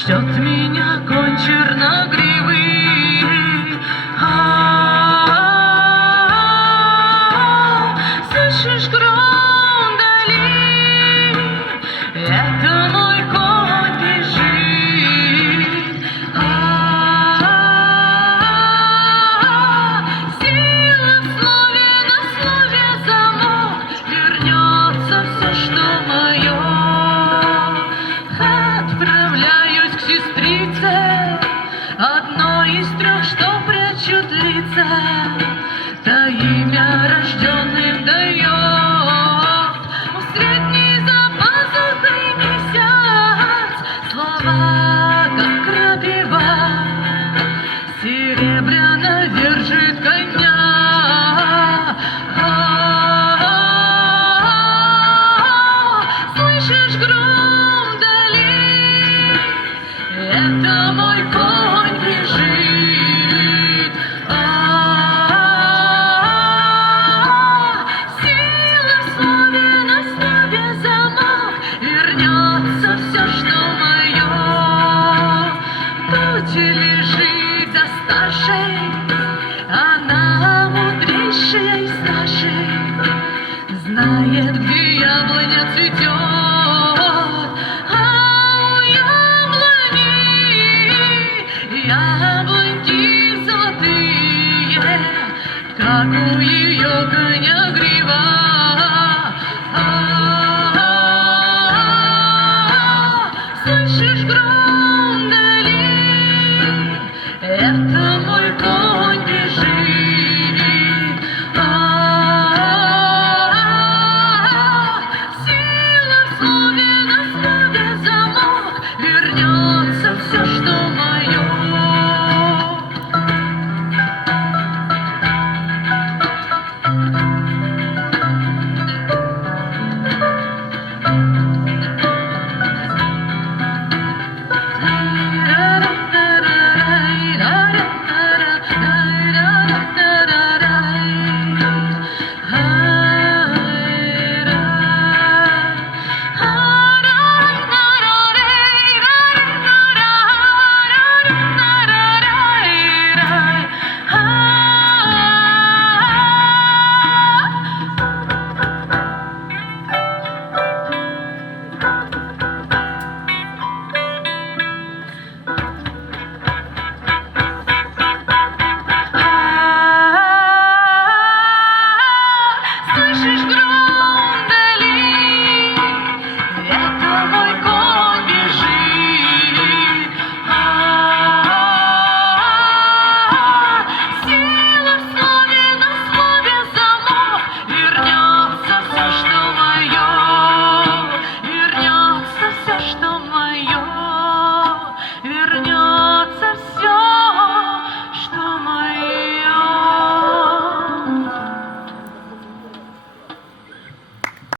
ждет меня конь черногривый. Слышишь гром вдали? Это мой конь бежит. Сила в слове, на слове замок, вернется все, что мое. Отправляюсь к сестрице, одной из трех, что прячут лица, да имя рожденным дает. У средней за пазухой месяц, слова как крапива, серебряно держит коня. Слышишь гром вдали? Это мой конь бежит. Сила в слове, на слове замок, вернется все, что мое. Путь лежит за старшей, она мудрейшая из нашей, знает, где яблоня цветет.